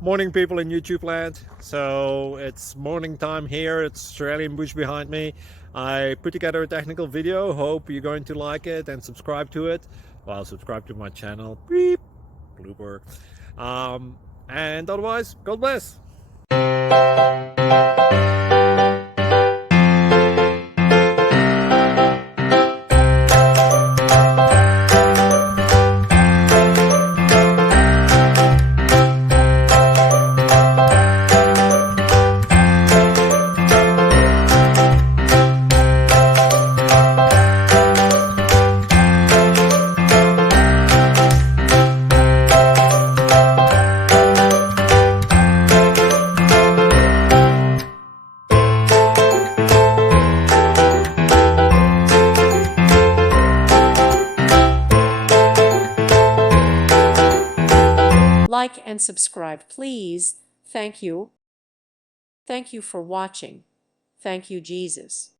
Morning, people in YouTube land. So it's morning time here. It's Australian bush behind me. I put together a technical video. Hope you're going to like it and subscribe to it. Well, subscribe to my channel. Beep, blooper. And otherwise, God bless. Like and subscribe, please. Thank you. Thank you for watching. Thank you, Jesus.